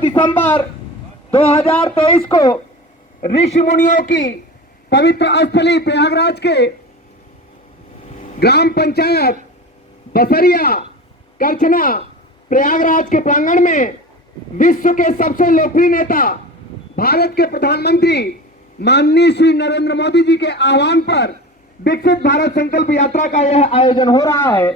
दिसंबर 2023 को ऋषि मुनियों की पवित्र स्थली प्रयागराज के ग्राम पंचायत बसरिया करछना प्रयागराज के प्रांगण में विश्व के सबसे लोकप्रिय नेता भारत के प्रधानमंत्री माननीय श्री नरेंद्र मोदी जी के आह्वान पर विकसित भारत संकल्प यात्रा का यह आयोजन हो रहा है,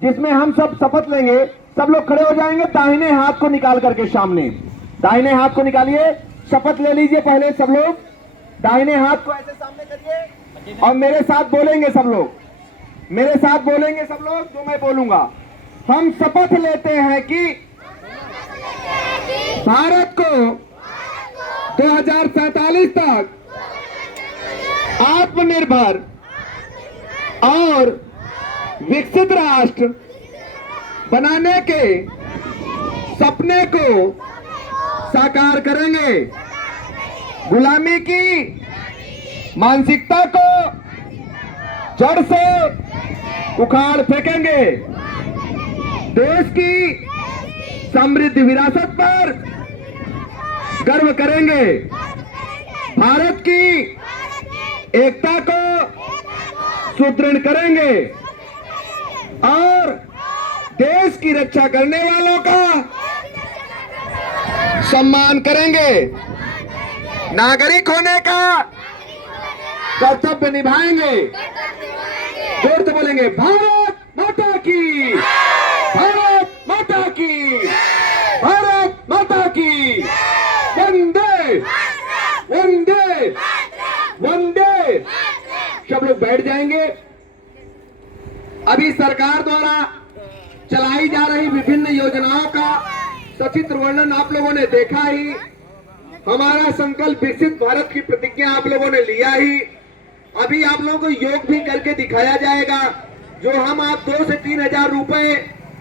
जिसमें हम सब शपथ लेंगे। सब लोग खड़े हो जाएंगे, दाहिने हाथ को निकाल करके सामने, दाहिने हाथ को निकालिए, शपथ ले लीजिए। पहले सब लोग दाहिने हाथ को ऐसे सामने करिए और मेरे साथ बोलेंगे सब लोग, मेरे साथ बोलेंगे सब लोग जो मैं बोलूंगा। हम शपथ लेते हैं कि भारत को 2047 तक आत्मनिर्भर और विकसित राष्ट्र बनाने के सपने को साकार करेंगे, गुलामी की मानसिकता को जड़ से उखाड़ फेंकेंगे, देश की समृद्ध विरासत पर गर्व करेंगे, भारत की एकता को सुदृढ़ करेंगे और देश की रक्षा करने वालों का सम्मान करेंगे, नागरिक होने का कर्तव्य निभाएंगे। जोर से बोलेंगे, भारत माता की, भारत माता की, भारत माता की, वंदे वंदे वंदे। सब लोग बैठ जाएंगे। अभी सरकार द्वारा चलाई जा रही विभिन्न योजनाओं का सचित्र वर्णन आप लोगों ने देखा ही। हमारा संकल्प विकसित भारत की प्रतिज्ञा आप लोगों ने लिया ही। अभी आप लोगों को योग भी करके दिखाया जाएगा, जो हम आप 2 से 3 हजार रुपए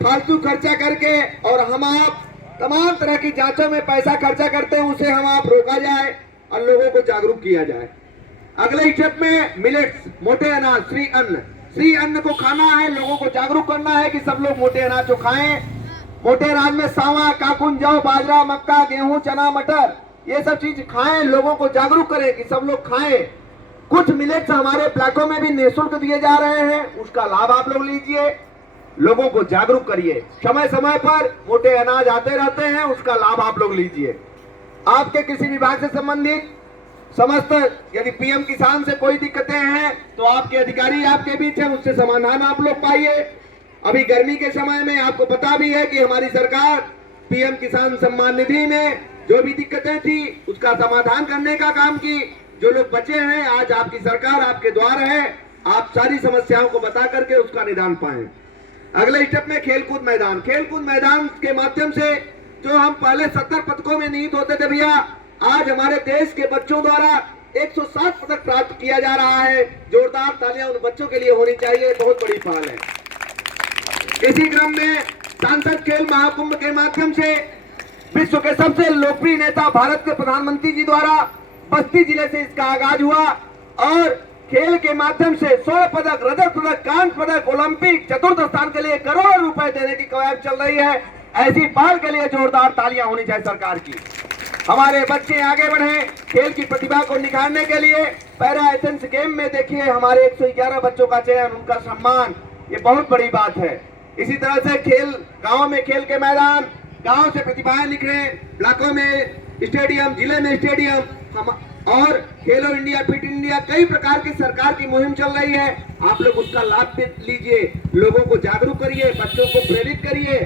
फालतू खर्चा करके और हम आप तमाम तरह की जांचों में पैसा खर्चा करते हैं, उसे हम आप रोका जाए और लोगों को जागरूक किया जाए। अगले स्टेप में मिलेट्स, मोटे अनाज, श्री अन्न को खाना है, लोगों को जागरूक करना है कि सब लोग मोटे अनाज को खाएं। मोटे अनाज में सावा, काकुन, जौ, बाजरा, मक्का, गेहूं, चना, मटर, ये सब चीज खाएं, लोगों को जागरूक करें कि सब लोग खाएं। कुछ मिलेट्स हमारे प्लाटों में भी निःशुल्क दिए जा रहे हैं, उसका लाभ आप लोग लीजिए, लोगों को जागरूक करिए। समय समय पर मोटे अनाज आते रहते हैं, उसका लाभ आप लोग लीजिए। आपके किसी विभाग से संबंधित समस्त यदि पीएम किसान से कोई दिक्कतें हैं तो आपके अधिकारी आपके बीच है, उससे समाधान आप लोग पाइए। अभी गर्मी के समय में आपको पता भी है कि हमारी सरकार पीएम किसान सम्मान निधि में जो भी दिक्कतें थी उसका समाधान करने का काम की। जो लोग बचे हैं, आज आपकी सरकार आपके द्वार है, आप सारी समस्याओं को बता करके उसका निदान पाएं। अगले स्टेप में खेलकूद मैदान, खेलकूद मैदान के माध्यम से जो हम पहले 70 पदकों में निहित होते थे भैया, आज हमारे देश के बच्चों द्वारा 160 पदक प्राप्त किया जा रहा है। जोरदार तालियां उन बच्चों के लिए होनी चाहिए, बहुत बड़ी पहल है। इसी क्रम में सांसद खेल महाकुंभ के माध्यम से विश्व के सबसे लोकप्रिय नेता भारत के प्रधानमंत्री जी द्वारा बस्ती जिले से इसका आगाज हुआ और खेल के माध्यम से 100 पदक, रजत पदक, कांस्य पदक, ओलंपिक, चतुर्थ स्थान के लिए करोड़ों रुपए देने की कवायद चल रही है। ऐसी पहल के लिए जोरदार तालियां होनी चाहिए सरकार की। हमारे बच्चे आगे बढ़े खेल की प्रतिभा को निखारने के लिए। पैरा एथेंस गेम में देखिए हमारे 111 बच्चों का चयन, उनका सम्मान, ये बहुत बड़ी बात है। इसी तरह से खेल, गांव में खेल के मैदान, गांव से प्रतिभाएं निकले, ब्लॉकों में स्टेडियम, जिले में स्टेडियम, हम और खेलो इंडिया, फिट इंडिया, कई प्रकार की सरकार की मुहिम चल रही है। आप लोग उसका लाभ लीजिए, लोगों को जागरूक करिए, बच्चों को प्रेरित करिए,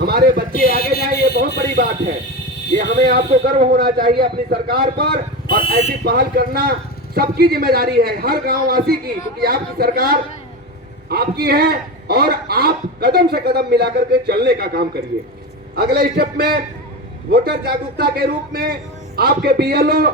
हमारे बच्चे आगे जाए, ये बहुत बड़ी बात है। ये हमें आपको गर्व होना चाहिए अपनी सरकार पर, और ऐसी पहल करना सबकी जिम्मेदारी है, हर गांव वासी की, क्योंकि आपकी सरकार आपकी है और आप कदम से कदम मिलाकर के चलने का काम करिए। अगले स्टेप में वोटर जागरूकता के रूप में आपके बीएलओ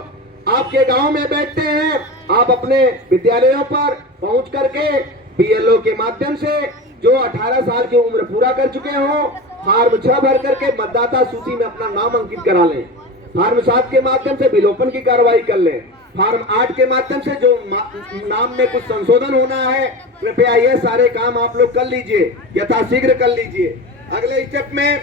आपके गांव में बैठते हैं, आप अपने विद्यालयों पर पहुंच करके बीएलओ के माध्यम से जो 18 साल की उम्र पूरा कर चुके हो, फॉर्म 6 भर करके मतदाता सूची में अपना नाम अंकित करा लें। फॉर्म 7 के माध्यम से विलोपन की कार्रवाई कर लें। फॉर्म 8 के माध्यम से जो नाम में कुछ संशोधन होना है, कृपया ये सारे काम आप लोग कर लीजिए, यथाशीघ्र कर लीजिए। अगले स्टेप में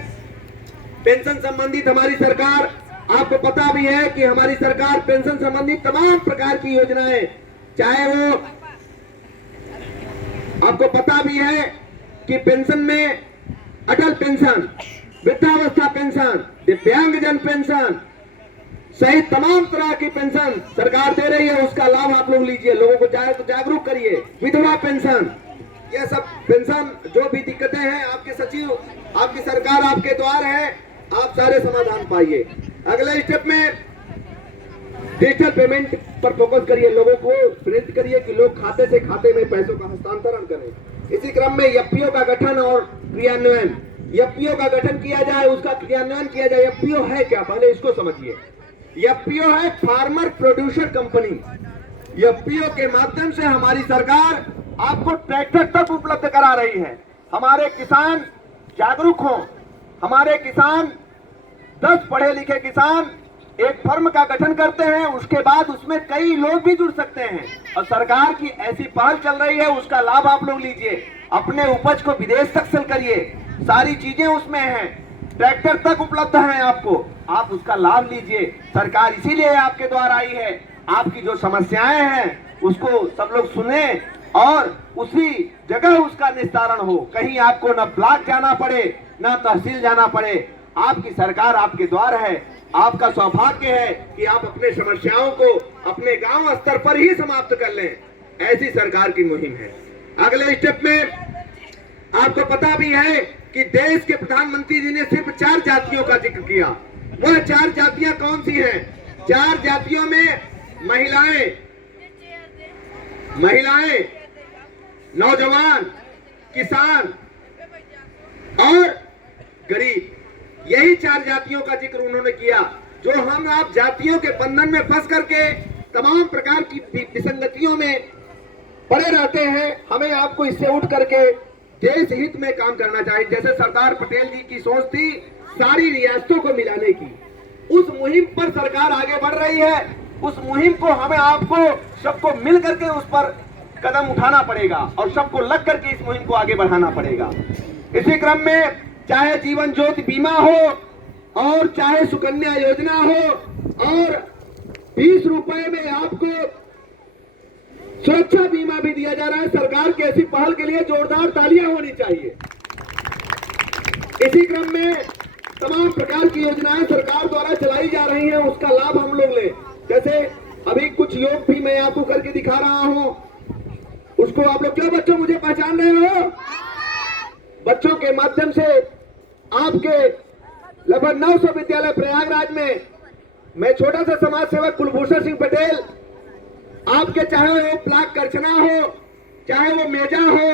पेंशन संबंधित हमारी सरकार, आपको पता भी है कि हमारी सरकार पेंशन संबंधित तमाम प्रकार की योजनाएं, चाहे वो आपको पता भी है कि पेंशन में अटल पेंशन, वृद्धावस्था पेंशन, दिव्यांगजन पेंशन सहित तमाम तरह की पेंशन सरकार दे रही है, उसका लाभ आप लोग लीजिए, लोगों को चाहे तो जागरूक करिए। विधवा पेंशन, यह सब पेंशन जो भी दिक्कतें हैं, आपके सचिव, आपकी सरकार आपके द्वार है, आप सारे समाधान पाइए। अगले स्टेप में डिजिटल पेमेंट पर फोकस करिए, लोगों को प्रेरित करिए कि लोग खाते से खाते में पैसों का हस्तांतरण करें। इसी क्रम में एफपीओ का गठन और क्रियान्वयन, एफपीओ का गठन किया जाए, उसका क्रियान्वयन किया जाए। एफपीओ है क्या, पहले इसको समझिए। एफपीओ है फार्मर प्रोड्यूसर कंपनी। एफपीओ के माध्यम से हमारी सरकार आपको ट्रैक्टर तक उपलब्ध करा रही है। हमारे किसान जागरूक हों, हमारे किसान 10 पढ़े लिखे किसान एक फर्म का गठन करते हैं, उसके बाद उसमें कई लोग भी जुड़ सकते हैं और सरकार की ऐसी पहल चल रही है, उसका लाभ आप लोग लीजिए। अपने उपज को विदेश तक सेल करिए, सारी चीजें उसमें हैं, ट्रैक्टर तक उपलब्ध हैं आपको, आप उसका लाभ लीजिए। सरकार इसीलिए आपके द्वारा आई है, आपकी जो समस्याएं हैं उसको सब लोग सुने और उसी जगह उसका निस्तारण हो। कहीं आपको न ब्लॉक जाना पड़े, न तहसील जाना पड़े। आपकी सरकार आपके द्वार है, आपका सौभाग्य है कि आप अपने समस्याओं को अपने गांव स्तर पर ही समाप्त कर लें। ऐसी सरकार की मुहिम है। अगले स्टेप में आपको पता भी है कि देश के प्रधानमंत्री जी ने सिर्फ 4 जातियों का जिक्र किया। वह 4 जातियां कौन सी हैं? 4 जातियों में महिलाएं, नौजवान, किसान और गरीब, यही 4 जातियों का जिक्र उन्होंने किया। जो हम आप जातियों के बंधन में फंस करके तमाम प्रकार की विसंगतियों में पड़े रहते हैं, हमें आपको इससे उठ करके देश हित में काम करना चाहिए। जैसे सरदार पटेल जी की सोच थी सारी रियासतों को मिलाने की, उस मुहिम पर सरकार आगे बढ़ रही है। उस मुहिम को हमें आपको सबको मिल करके उस पर कदम उठाना पड़ेगा और सबको लग करके इस मुहिम को आगे बढ़ाना पड़ेगा। इसी क्रम में चाहे जीवन ज्योति बीमा हो और चाहे सुकन्या योजना हो और 20 रुपए में आपको सुरक्षा बीमा भी दिया जा रहा है। सरकार की ऐसी पहल के लिए जोरदार तालियां होनी चाहिए। इसी क्रम में तमाम प्रकार की योजनाएं सरकार द्वारा चलाई जा रही हैं, उसका लाभ हम लोग लें। जैसे अभी कुछ योग भी मैं आपको करके दिखा रहा हूं, उसको आप लोग, क्यों बच्चों मुझे पहचान रहे हो? बच्चों के माध्यम से आपके लगभग 900 विद्यालय प्रयागराज में मैं छोटा सा समाज सेवक कुलभूषण सिंह पटेल, आपके चाहे वो प्लाक करछना हो, चाहे वो मेजा हो,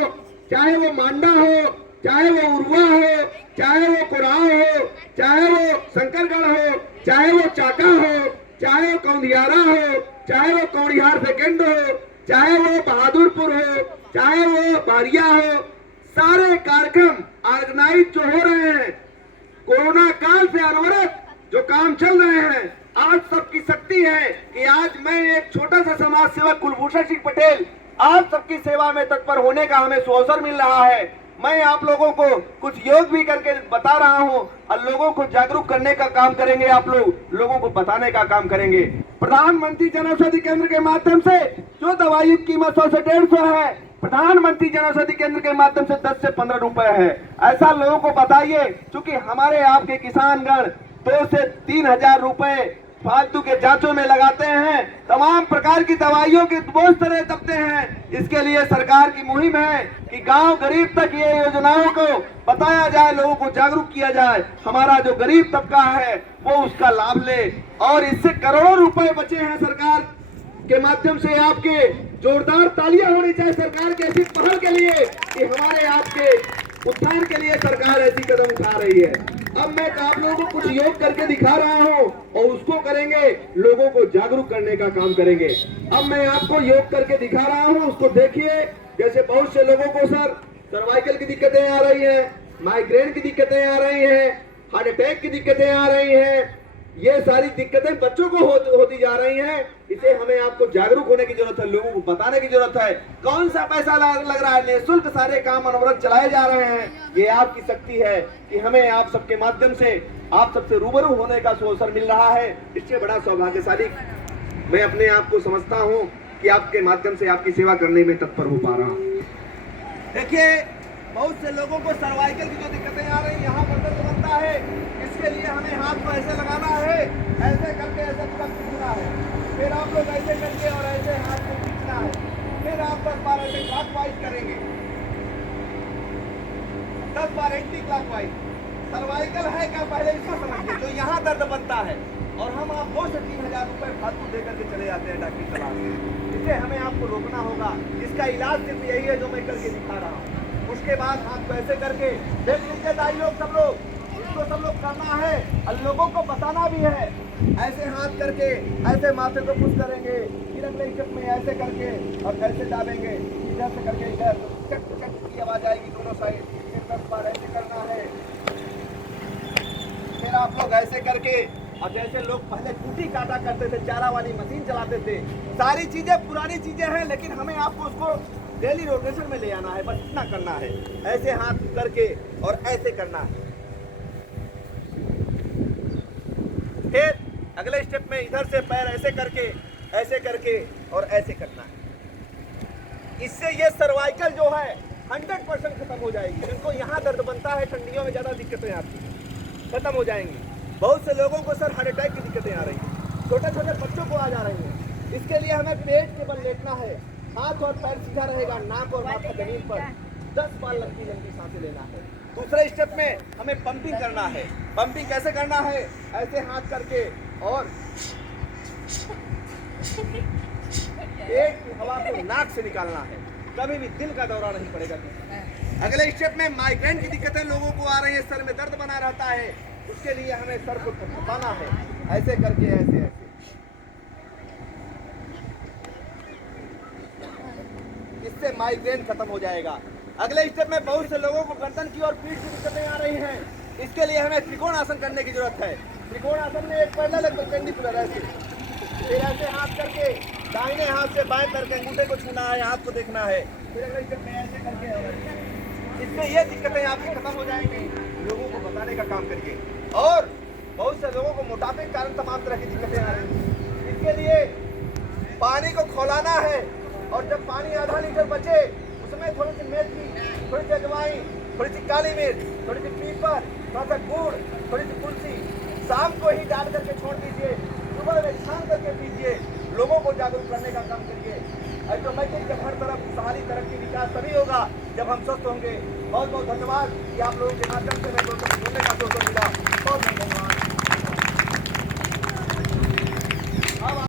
चाहे वो मांडा हो, चाहे वो उर्वा हो, चाहे वो कुराव हो, चाहे वो शंकरगढ़ हो, चाहे वो चाका हो, चाहे वो कौंधियारा हो, चाहे वो कौड़िहार सेकेंड हो, चाहे वो बहादुरपुर हो, चाहे वो बारिया हो, सारे कार्यक्रम ऑर्गेनाइज जो हो रहे हैं, कोरोना काल से अनवरत जो काम चल रहे हैं, आज सबकी शक्ति है कि आज मैं एक छोटा सा समाज सेवक कुलभूषण सिंह पटेल आप सबकी सेवा में तत्पर होने का हमें सुअवसर मिल रहा है। मैं आप लोगों को कुछ योग भी करके बता रहा हूं और लोगों को जागरूक करने का काम करेंगे, आप लोगों को बताने का काम करेंगे। प्रधानमंत्री जन औषधि केंद्र के माध्यम से जो दवाई की कीमत 100 से 150 है, प्रधानमंत्री जन औषधि केंद्र के माध्यम से 10 से 15 रुपए है। ऐसा लोगों को बताइए, क्योंकि हमारे आपके किसानगण 2 से 3 हजार रुपए फालतू के जांचों में लगाते हैं, तमाम प्रकार की दवाइयों के बोझ तले दबते हैं। इसके लिए सरकार की मुहिम है कि गांव गरीब तक ये योजनाओं को बताया जाए, लोगों को जागरूक किया जाए। हमारा जो गरीब तबका है वो उसका लाभ ले और इससे करोड़ों रुपए बचे हैं सरकार के माध्यम से। आपके जोरदार तालियां होनी चाहिए सरकार की ऐसी पहल के लिए कि हमारे आपके उत्थान के लिए सरकार ऐसी कदम उठा रही है। अब मैं आप लोगों को कुछ योग करके दिखा रहा हूं और उसको करेंगे, लोगों को जागरूक करने का काम करेंगे। अब मैं आपको योग करके दिखा रहा हूं, उसको देखिए। जैसे बहुत से लोगों को सर सर्वाइकल की दिक्कतें आ रही हैं, माइग्रेन की दिक्कतें आ रही हैं, हार्ट अटैक की दिक्कतें आ रही हैं, ये सारी दिक्कतें बच्चों को होती जा रही हैं। इसे हमें आपको जागरूक होने की जरूरत है, लोगों को बताने की जरूरत है। कौन सा पैसा लग रहा है, निःशुल्क सारे काम अनवरत चलाए जा रहे हैं। ये आपकी शक्ति है कि हमें आप सबके माध्यम से आप सबसे रूबरू होने का अवसर मिल रहा है। इससे बड़ा सौभाग्यशाली मैं अपने आप को समझता हूँ कि आपके माध्यम से आपकी सेवा करने में तत्पर हो पा रहा हूँ। देखिए, बहुत से लोगों को सर्वाइकल की जो दिक्कतें आ रही है, यहाँ पर दर्द बनता है। इसके लिए हमें हाथ को ऐसे लगाना है, ऐसे करके ऐसे पूरा खींचना है, फिर आप लोग ऐसे करके और ऐसे हाथ को खींचना है, फिर आप 10 बार ऐसे क्लॉकवाइज करेंगे, 10 बार एंटी क्लॉकवाइज। सर्वाइकल है क्या, पहले इसको समझिए। जो यहाँ दर्द बनता है और हम आप 2 से 3 हजार रुपए फालतू दे करके चले जाते हैं डॉक्टरी सलाह से, इसे हमें आपको रोकना होगा। इसका इलाज सिर्फ यही है जो मैं करके दिखा रहा हूँ। उसके बाद हाथ को ऐसे करके देख लीजिए दाई लोग, सब लोग इसको सब लोग करना है और लोगों को बताना भी है। ऐसे हाथ करके ऐसे माथे को पुश करेंगे, फिर अगले स्टेप में ऐसे करके और ऐसे दाबेंगे, इधर से करके इधर चक चक की आवाज आएगी दोनों साइड। फिर 10 बार ऐसे करना है, फिर आप लोग ऐसे करके। और जैसे लोग पहले कूटी काटा करते थे, चारा वाली मशीन चलाते थे, सारी चीजें पुरानी चीजें हैं, लेकिन हमें आपको उसको डेली रोटेशन में ले आना है। बस इतना करना है, ऐसे हाथ करके और ऐसे करना है। फिर अगले स्टेप में इधर से पैर ऐसे करके और ऐसे करना है। इससे ये सर्वाइकल जो है 100% खत्म हो जाएगी। जिनको यहाँ दर्द बनता है, ठंडियों में ज्यादा दिक्कतें आती हैं, खत्म हो जाएंगी। बहुत से लोगों को सर हार्ट अटैक की दिक्कतें आ रही हैं, छोटे छोटे बच्चों को आ जा रही हैं। इसके लिए हमें पेट के बल लेटना है, हाथ और पैर सीधा रहेगा, नाक और माथा जमीन पर, 10 बार लंबी लंबी सांसें लेना है। दूसरे स्टेप में हमें पंपिंग करना है। पंपिंग कैसे करना है, ऐसे हाथ करके और पेट की हवा को नाक से निकालना है, कभी भी दिल का दौरा नहीं पड़ेगा। अगले स्टेप में माइग्रेन की दिक्कतें लोगों को आ रही है, सर में दर्द बना रहता है, उसके लिए हमें सर को थपथपाना है, ऐसे करके ऐसे ऐसे। इससे माइग्रेन खत्म हो जाएगा। अगले स्टेप में बहुत से लोगों को गर्दन की और पीठ की दिक्कतें आ रही हैं, इसके लिए हमें त्रिकोण आसन करने की जरूरत है। त्रिकोण आसन में एक पैरेलल एक परपेंडिकुलर ऐसे, फिर ऐसे हाथ करके दाहिने हाथ से बाएं करके अंगूठे को छूना है, हाथ को देखना है, फिर अगले स्टेप में ऐसे करके। इससे ये दिक्कतें आपकी खत्म हो जाएंगी। लोगों को बताने का काम करिए। और बहुत से लोगों को मोटापे के कारण तमाम तरह की दिक्कतें आ रही हैं, इसके लिए पानी को खौलाना है और जब पानी आधा लीटर बचे उसमें थोड़ी सी मेथी, थोड़ी सी अजवाइन, थोड़ी सी काली मिर्च, थोड़ी सी पीपर, थोड़ा सा गुड़, थोड़ी सी तुलसी शाम को ही डाल करके छोड़ दीजिए, सुबह में छान करके पीजिए। लोगों को जागरूक करने का काम करिए। ऑटोमेटिक जब हर तरफ खुशहाली तरक्की विकास तभी होगा जब हम स्वस्थ होंगे। बहुत बहुत धन्यवाद कि आप लोगों के माध्यम से मैं दोस्तों को सुनने का अवसर मिला। बहुत बहुत धन्यवाद।